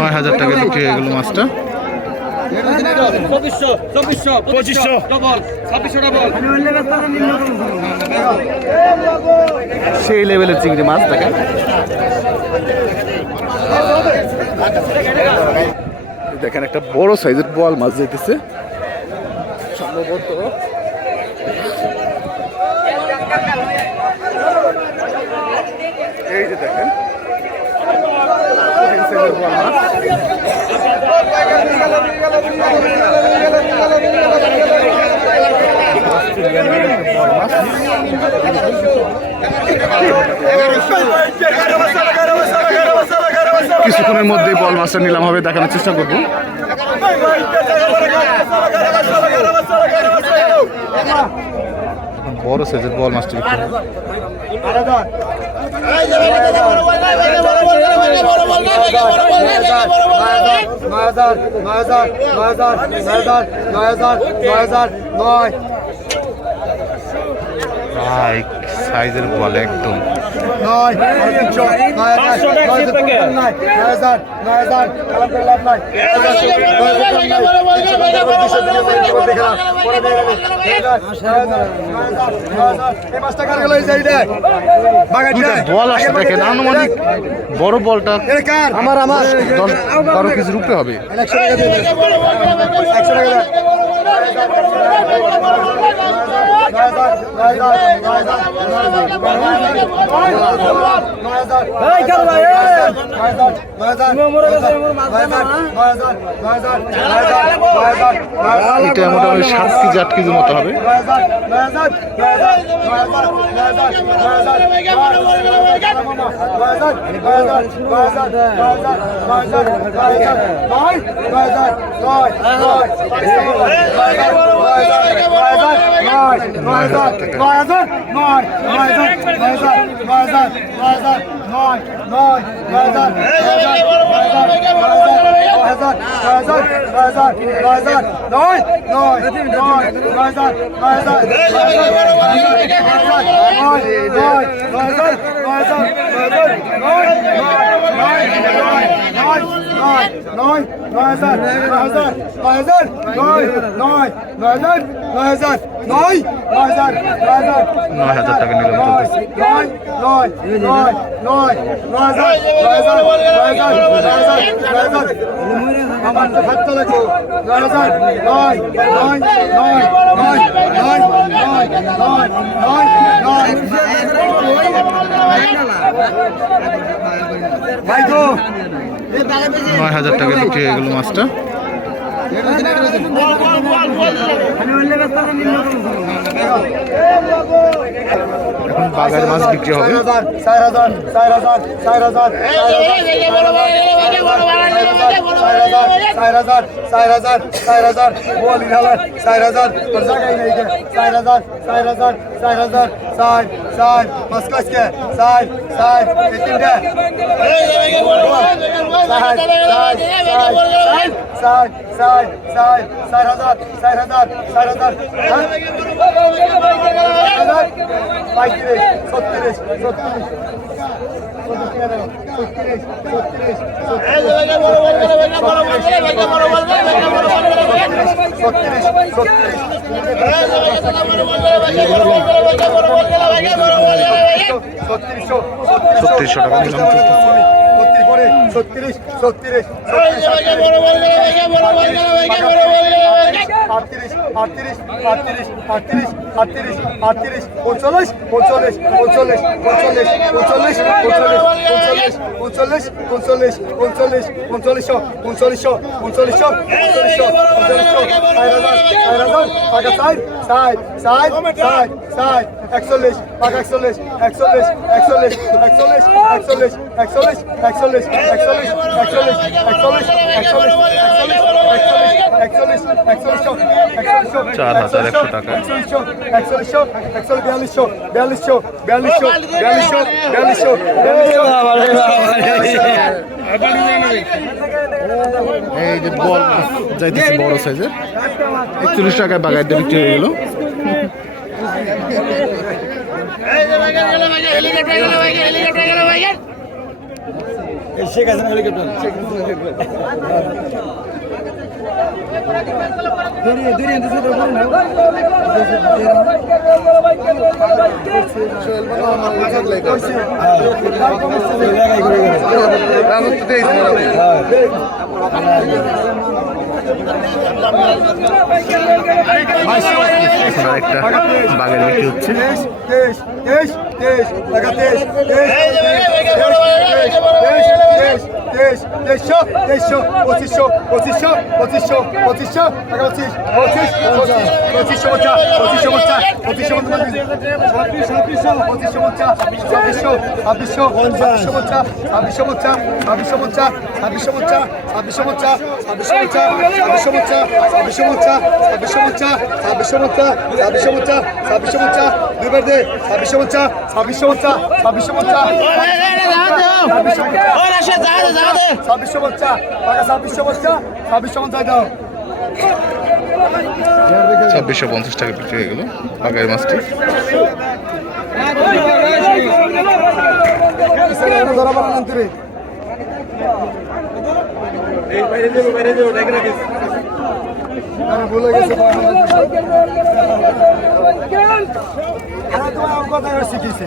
নয় হাজার টাকা বিক্রি হয়ে গেল মাছটা। সেই লেভেলের চিংড়ি মাছ দেখেন। দেখেন একটা বড় সাইজের বল মাছ যাইতেছে। সম্ভবত এই যে দেখেন। কিছুক্ষণের মধ্যেই বল মাছটা নিলাম হবে দেখানোর চেষ্টা করব। বড় সাইজের বল মাছটি সাইজের বল একদম নয় নয় নয় বল আসছে দেখে আনুমানিক বড় বলটা আমার আমার বারো কেজি রুখতে হবে একশো টাকা এটা মোটামুটি সাত কেজি আট কেজি মতো হবে নয় হাজার নয় হাজার নয় হাজার নয় নয় হাজার নয় হাজার নয় হাজার নয় নয় নয় হাজার নয় নয় নয় নয় নয় সাইডে দুইটা বল আসছে দেখেন আনুমানিক বড় বলটা কার আমার আমার দশ বারো কেজির উপরে হবে একশো টাকা দিয়ে দেন। একশো টাকা দেন। এটা মোটামুটি সাত কেজি আট কেজির মতো হবে নয় হাজার টাকা নিলাম চলতেছে নয় নয় নয় নয় নয় হাজার নয় হাজার নয় হাজার নয় হাজার নয় হাজার আমার তো হাতটা দেখো নয় হাজার নয় নয় নয় নয় নয় নয় নয় নয় নয় ভাই তো নয় হাজার টাকা বিক্রি হয়ে গেল মাছটা। বাগার মাছ বিক্রি হবে Say, say, say, say Hazar, say Hazar, say Hazar. Hazar, ছত্রিশ ছত্রিশ ছত্রিশশো টাকা দিলাম ছত্রিশ ছত্রিশ ছত্রিশ আটত্রিশ আটত্রিশ আটত্রিশ আটত্রিশ আটত্রিশ আটত্রিশ পঁয়তাল্লিশশো পঁয়তাল্লিশশো পঁয়তাল্লিশশো চার হাজার চার হাজার টাকা চার চার চার চার চার একচল্লিশ একচল্লিশ একচল্লিশ একচল্লিশ একচল্লিশ একচল্লিশ একচল্লিশ একচল্লিশ একচল্লিশ একচল্লিশ একচল্লিশ একচল্লিশ একচল্লিশ চার হাজার একশো টাকা এই যে বল যাইতেছে বড় সাইজের একচল্লিশ টাকায় বাগাই দিয়ে বিক্রি হয়ে গেল শেখ হাসিনা হেলিকপ্টার শেখ হাসিনা হেলিকপ্টার একটা বাগের বিক্রি হচ্ছে দেশ দেশ দেশ দেশ দেশ দেশ দেশ তেইশ তেইশ তেইশ তেইশশো তেইশশো পঁচিশশো পঁচিশশো পঁচিশশো পঁচিশশো টাকা পঁচিশ পঁচিশ পঁচিশ পঁচিশশো পঞ্চা পঁচিশশো পঞ্চা পঁচিশশো ছাব্বিশশো পঁচিশশো পঞ্চা ছাব্বিশশো ছাব্বিশশো ছাব্বিশশো পঞ্চা ছাব্বিশশো পঞ্চা ছাব্বিশশো পঞ্চা ছাব্বিশশো পঞ্চা ছাব্বিশশো পঞ্চা ছাব্বিশশো পঞ্চা ছাব্বিশশো পঞ্চা ছাব্বিশশো পঞ্চা ছাব্বিশশো পঞ্চা ছাব্বিশশো পঞ্চা ছাব্বিশশো পঞ্চা দুইবার দে ছাব্বিশশো পঞ্চা ছাব্বিশশো পঞ্চা ছাব্বিশশো পঞ্চা ছাব্বিশশো পঞ্চা ছাব্বিশশো পঞ্চা ছাব্বিশশো পঞ্চাশ দাও। ছাব্বিশশো পঞ্চাশ টাকা বিক্রি হয়ে গেল বাঘের মাছটি। ধরা পারেন আন্তরে ভুলে গেছে তোমার কথা শিখিছে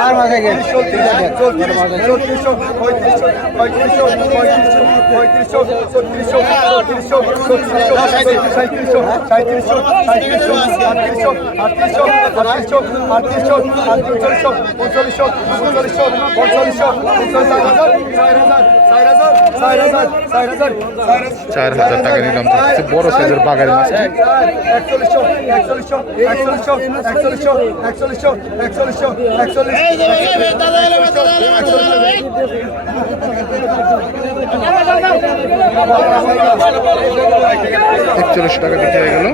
আর মাঝে গেছে চৌত্রিশশো চৌত্রিশশো পঁয়ত্রিশশো পঁয়ত্রিশশো পঁয়ত্রিশশো পঁয়ত্রিশশো ছত্রিশশো ছত্রিশশো ছত্রিশশো সাঁত্রিশশো সাঁত্রিশশো সাঁত্রিশশো আটত্রিশশো আটত্রিশশো আটত্রিশশো আটত্রিশশো আটত্রিশশো পঁয়তাল্লিশশো পঁয়তাল্লিশশো পঁয়তাল্লিশশো পঁয়তাল্লিশ হাজার চার হাজার চার হাজার চার হাজার চার হাজার চার হাজার টাকা নিলাম বড় সাইজের বাঘের মাছটি একচল্লিশশো একচল্লিশশো একচল্লিশশো একচল্লিশশো একচল্লিশশো একচল্লিশশো একচল্লিশ একচল্লিশ টাকা বিক্রি হয়ে গেল।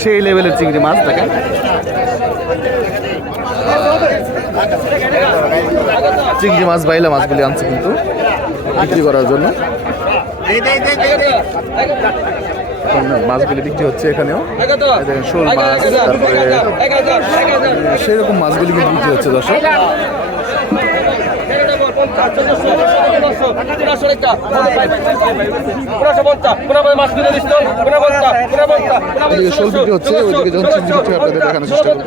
সেই লেভেলের চিংড়ি মাছ, দেখেন। চিংড়ি মাছ, বাইলা মাছগুলি আনছে কিন্তু বিক্রি করার জন্য। মাছগুলি বিক্রি হচ্ছে এখানেও। শোল মাছ, তারপরে সেরকম মাছগুলি কিন্তু বিক্রি হচ্ছে, দর্শক। এদিকে শোল বিক্রি হচ্ছে ওইদিকে যখন চিংড়ি বিক্রি আপনাদের দেখানোর চেষ্টা করব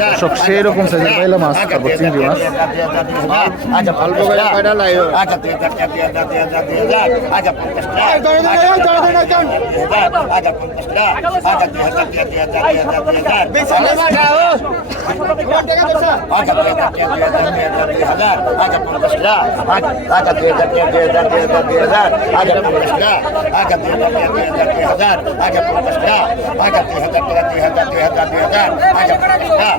দর্শক সেই রকম সাইজের বাইলা মাছ তারপর চিংড়ি মাছ হাজার আগে পঞ্চাশ টাকা আগে দুই হাজার টাকা দুই হাজার দুই হাজার দুই হাজার আগে পঞ্চাশ টাকা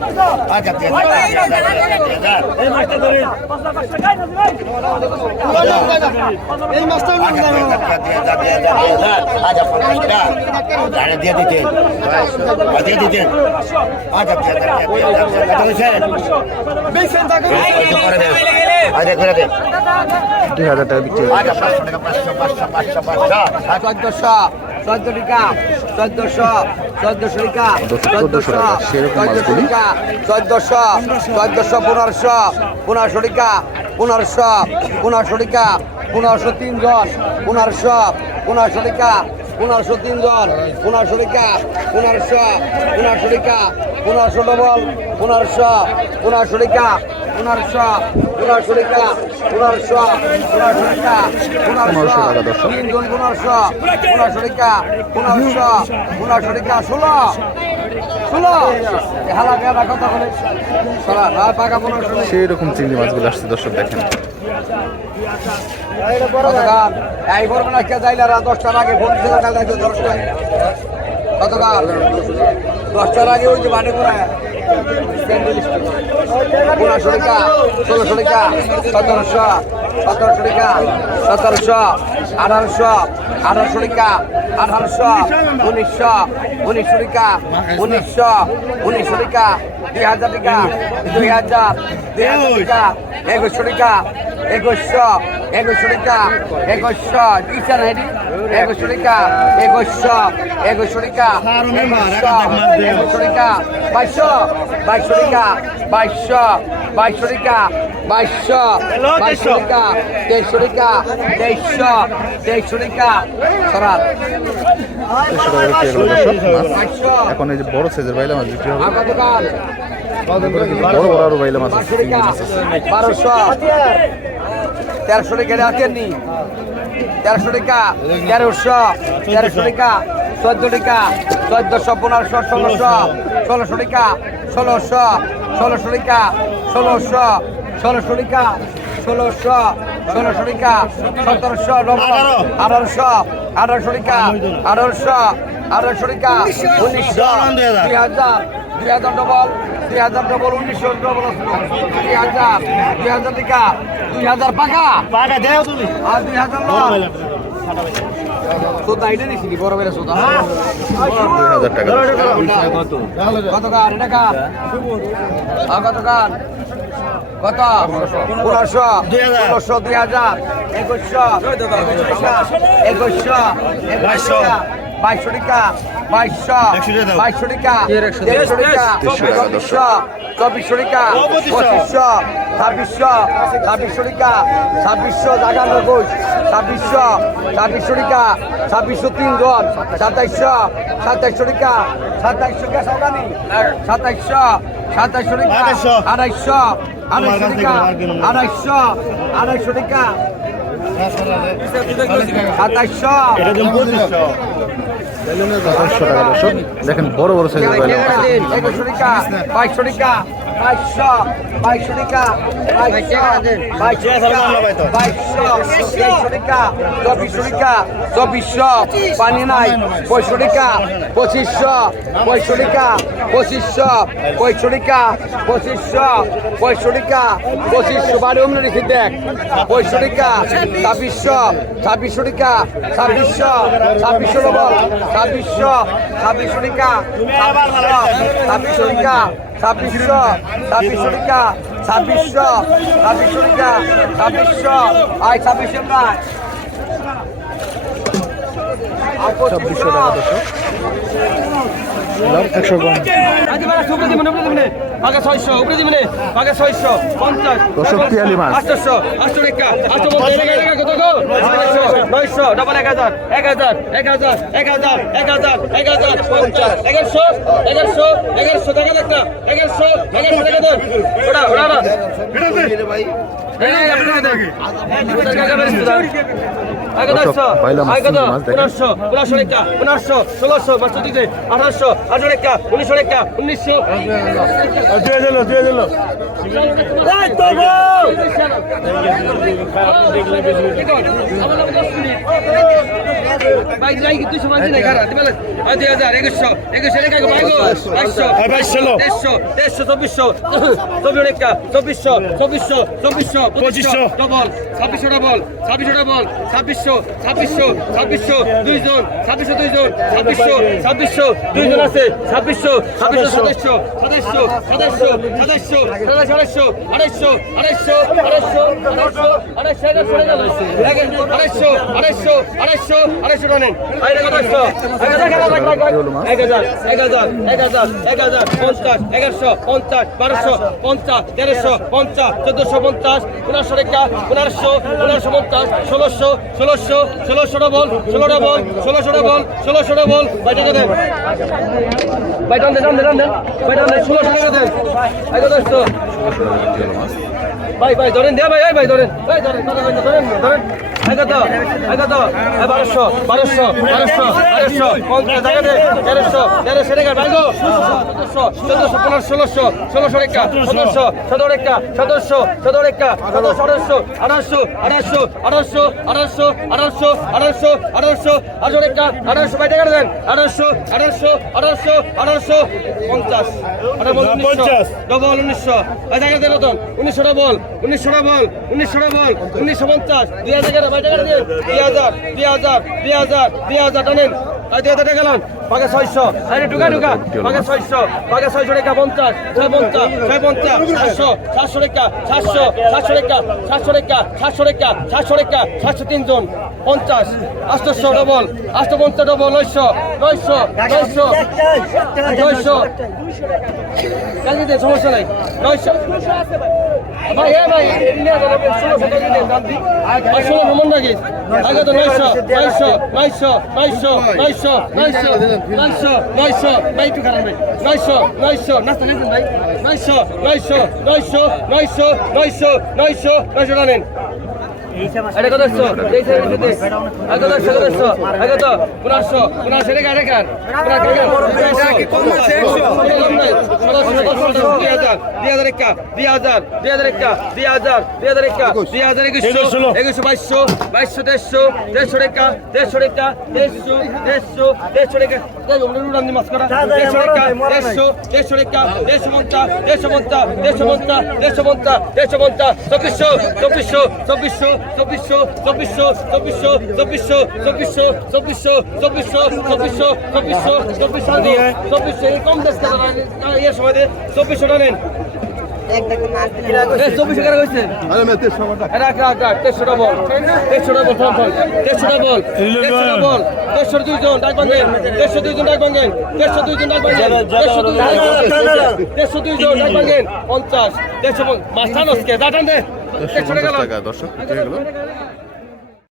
আগে দুই হাজার দুই হাজার দুই হাজার দুই হাজার এই মাস্টার ধরেন এই মাস্টার দুই হাজার দুই হাজার দুই হাজার দুই হাজার আগে পঞ্চাশ টাকা দাঁড়িয়ে দিয়ে দিতে দিয়ে দিতে আগে দুই হাজার দুই হাজার দুই হাজার দুই হাজার আগে করে দেন দুই হাজার টাকা বিক্রি আগে পাঁচশো টাকা পাঁচশো পাঁচশো পাঁচশো পাঁচশো চোদ্দ টিকা চোদ্দশো চোদ্দশো টিকা চোদ্দশো চোদ্দশো। টিকা চোদ্দশো চোদ্দশো পনেরোশো পনেরোশো টিকা পনেরোশো পনেরোশো টিকা পনেরোশো তিনজন পনেরোশো পনেরোশো টিকা পনেরোশো তিনজন পনেরোশো টিকা পনেরোশো পনেরোশো টিকা পনেরোশো ডবল পনেরোশো পনেরোশো টিকা পনেরোশো টাকা দর্শক। ষোলো করে সেই রকম চিংড়ি মাছগুলো আসছে দর্শক দেখেন। কতকাল এই করবে না কে যাইলে রাত দশটার আগে ফোন ছিল দশটায়। দশটার আগে ওই যে বাড়ি পড়ায়। পনেরোশো টাকা ষোলোশো টাকা সতেরোশো সতেরোশো টাকা সতেরোশো। আঠারোশো আঠারোশো টাকা, আঠারোশো, উনিশশো উনিশশো টাকা, উনিশশো উনিশশো টাকা, দুই হাজার টাকা, দুই হাজার দুই হাজার টাকা, একুশশো টাকা, একুশশো একুশশো টাকা, একুশশো টিচার হেডি একুশশো টাকা, একুশশো একুশশো টাকা একুশশো টাকা, বাইশশো বাইশশো টাকা, বাইশশো বাইশশো টাকা, বাইশশো বাইশশো টাকা, তেইশশো টাকা, তেইশশো এখন এই যে বড় সাইজের বাইলা মাছ বিক্রি হবে। বড় বড় আরও বাইলা মাছ বারোশো। তেরোশো টাকা রাখেন তেরোশো টাকা তেরোশো তেরোশো টাকা চোদ্দ টাকা চোদ্দশো পনেরোশো ষোলোশো ষোলোশো টাকা ষোলোশো ষোলোশো টাকা ষোলোশো ষোলোশো টাকা ষোলোশো ষোলোশো টাকা সতেরোশো আঠারোশো আঠারোশো টাকা আঠারোশো আঠারোশো টাকা উনিশশো। দুই হাজার। দুই হাজার ডবল দুই হাজার ডবল উনিশশো ডবল দুই হাজার দুই হাজার টিকা দুই হাজার পাকা। পাকা দেও তুমি। আর দুই হাজার টাকা। কত? কত পনেরোশো। দুই হাজার। একুশশো। একুশশো। বাইশশো। টাকা। বাইশশো। বাইশশো টাকা। দেড়শো চব্বিশশো টাকা। পঁচিশশো। ছাব্বিশশো ছাব্বিশশো টাকা ছাব্বিশশো জায়গা নব্বই ছাব্বিশশো ছাব্বিশশো টাকা ছাব্বিশশো তিনজন সাতাইশশো সাতাইশশো টাকা সাতাইশশো কে সৌদানি সাতাইশশো সাতাইশশো টাকা আড়াইশো। আড়াইশো টাকা আর কিনুন না। আড়াইশো আড়াইশো টাকা সাতাইশশো দেখেন বড় বড় টাকা বাইশশো টাকা বাইশশো টাকা বাইশশো বাইশশো টাকা বাইশশো টাকা চব্বিশশো টাকা, চব্বিশশো, পানি নাই, পঁয়ষট্টি টাকা, পঁচিশশো, পঁয়ষট্টি টাকা, পঁচিশশো, পঁয়ষট্টি টাকা, পঁচিশশো, পঁয়ষট্টি টাকা, পঁচিশশো বাড়ি অমনি রেখে দেখ, পঁয়ষট্টি টাকা, ছাব্বিশশো ছাব্বিশশো টাকা, ছাব্বিশশো ছাব্বিশশো ছাব্বিশশো ছাব্বিশশো টাকা ছাব্বিশশো টাকা ছাব্বিশশো ছাব্বিশশো টাকা ছাব্বিশশো ছাব্বিশশো টাকা ছাব্বিশশো। আয় ছাব্বিশশো প্রায় ছাব্বিশশো টাকা লাভ একশো পঞ্চাশ। দর্শক, পিয়ালি মাছ। আটশো আটশো টাকা আটশো পঞ্চাশ টাকা টাকা কত গো নয়শো নয়শো ডবল এক হাজার এক হাজার এক হাজার এক হাজার এক হাজার এক হাজার পঞ্চাশ এগারোশো এগারোশো এগারোশো টাকা একটা এগারোশো এগারোশো টাকা দেন ওটা ওটা ওটা। বাইলা মাছ, দেখেন। পনেরোশো, পনেরোশো পনেরোশো, ষোলোশো, পাঁচশো দিতে, আঠারোশো, আঠারো টাকা, উনিশশো টাকা, উনিশশো। এই তো গো! ভাই, যাই আড়াইশো, আড়াইশো, আড়াইশো, আড়াইশো, আড়াইশো, আড়াইশো, পঞ্চাশ এগারোশো পঞ্চাশ বারোশো পঞ্চাশ তেরোশো পঞ্চাশ চোদ্দশো পঞ্চাশ পনেরোশো রেখা পনেরোশো পনেরোশো পঞ্চাশ ষোলোশো ষোলোশো ষোলোশো ডবল ষোলো ডবল ষোলোশো ডবল ষোলোশো ডবল বাইটা দেন বাইটান দেন দেন দেন বাইটান দেন ষোলোশো টাকা দেন এগারোশো ভাই ভাই ধরেন দে ভাই ভাই ধরেন এই ধরেন ধরেন ধরেন বারোশো বারোশো বারোশো বারোশো পঞ্চাশ টাকা দে তেরোশো তেরোশো টাকা ভাই চোদ্দশো চোদ্দশো পনেরো ষোলোশো ষোলোশো টাকা সতেরোশো সতেরো টাকা সতেরোশো সতেরো টাকা সতেরোশো আঠারোশো আঠারোশো আঠারোশো আঠারোশো আঠারোশো আঠারোশো আঠারোশো আঠারোশো আঠারোশো টাকা আঠারোশো ভাই টাকা দেন আঠারোশো আঠারোশো আঠারোশো আঠারোশো পঞ্চাশ আঠারো উনিশশো ডবল উনিশশো এই টাকা দেন নতুন উনিশশো ডবল উনিশশো ডবল উনিশশো ডবল উনিশশো পঞ্চাশ। দুই হাজার টাকা দুই হাজার দুই হাজার দুই হাজার দুই হাজার টানেন দুই হাজার টাকা গেলাম। পাকে ছয়শো। আরে ঢুকা ঢুকা। পাকে ছয়শো পাকে ছয়শো টাকা, পঞ্চাশ। ছয় পঞ্চাশ ছয় পঞ্চাশ, সাতশো সাতশো টাকা, সাতশো সাতশো টাকা সাতশো টাকা সাতশো টাকা সাতশো টাকা, সাতশো তিনজন। পঞ্চাশ, আটশো ডবল আটশো পঞ্চাশ ডবল নয়শো নয়শো নয়শো নয়শো। সমস্যা নাই। নয়শো। ভাই হ্যাঁ ভাই ষোলোশো টাকা দিন দাম দিই আর ষোলো ভ্রমণ নাকি আগে তো নয়শো নয়শো নয়শো নয়শো নয়শো নয়শো নয়শো নয়শো ভাই একটু খারাপ ভাই নয়শো নয়শো নাস্তা খাইছেন ভাই নয়শো নয়শো নয়শো নয়শো নয়শো নয়শো নয়শো টানেন এটা কত একশো তেইশ তেইশ আর কত একশো কত একশো আর কত? পনেরোশো পনেরোশো এটা কার কার? একুশশো বাইশশো বাইশশো দেড়শো দেড়শো টাকা দেড়শো টাকা দেড়শো দেড়শো দেড়শো টাকা। মাছ করা দেড়শো টাকা দেড়শো দেড়শো টাকা দেড়শো পঞ্চা দেড়শো পঞ্চা দেড়শো পঞ্চা দেড়শো পঞ্চা দেড়শো পঞ্চা চব্বিশশো চব্বিশশো চব্বিশশো। চব্বিশশো চব্বিশশো চব্বিশশো চব্বিশশো চব্বিশশো চব্বিশশো চব্বিশশো চব্বিশশো চব্বিশশো চব্বিশশো চব্বিশশো এই কম দেশ ইয়ে সময় দিয়ে চব্বিশশো টানেন চব্বিশশো টাকা হয়েছে রাখ রাখ রাখ তেরোশোটা বল তেরোশোটা বল ফোন ফোন তেরোশোটা বল তেরোশোটা বল দেড়শো দুইজন ডাক ভাঙেন দেড়শো দুইজন ডাক ভাঙেন দেড়শো দুইজন ডাক ভাঙেন দেড়শো দুইজন দেড়শো দুইজন ডাক ভাঙেন পঞ্চাশ দেড়শো দাটান দে পঞ্চাশ টাকা দর্শক বিক্রি হলো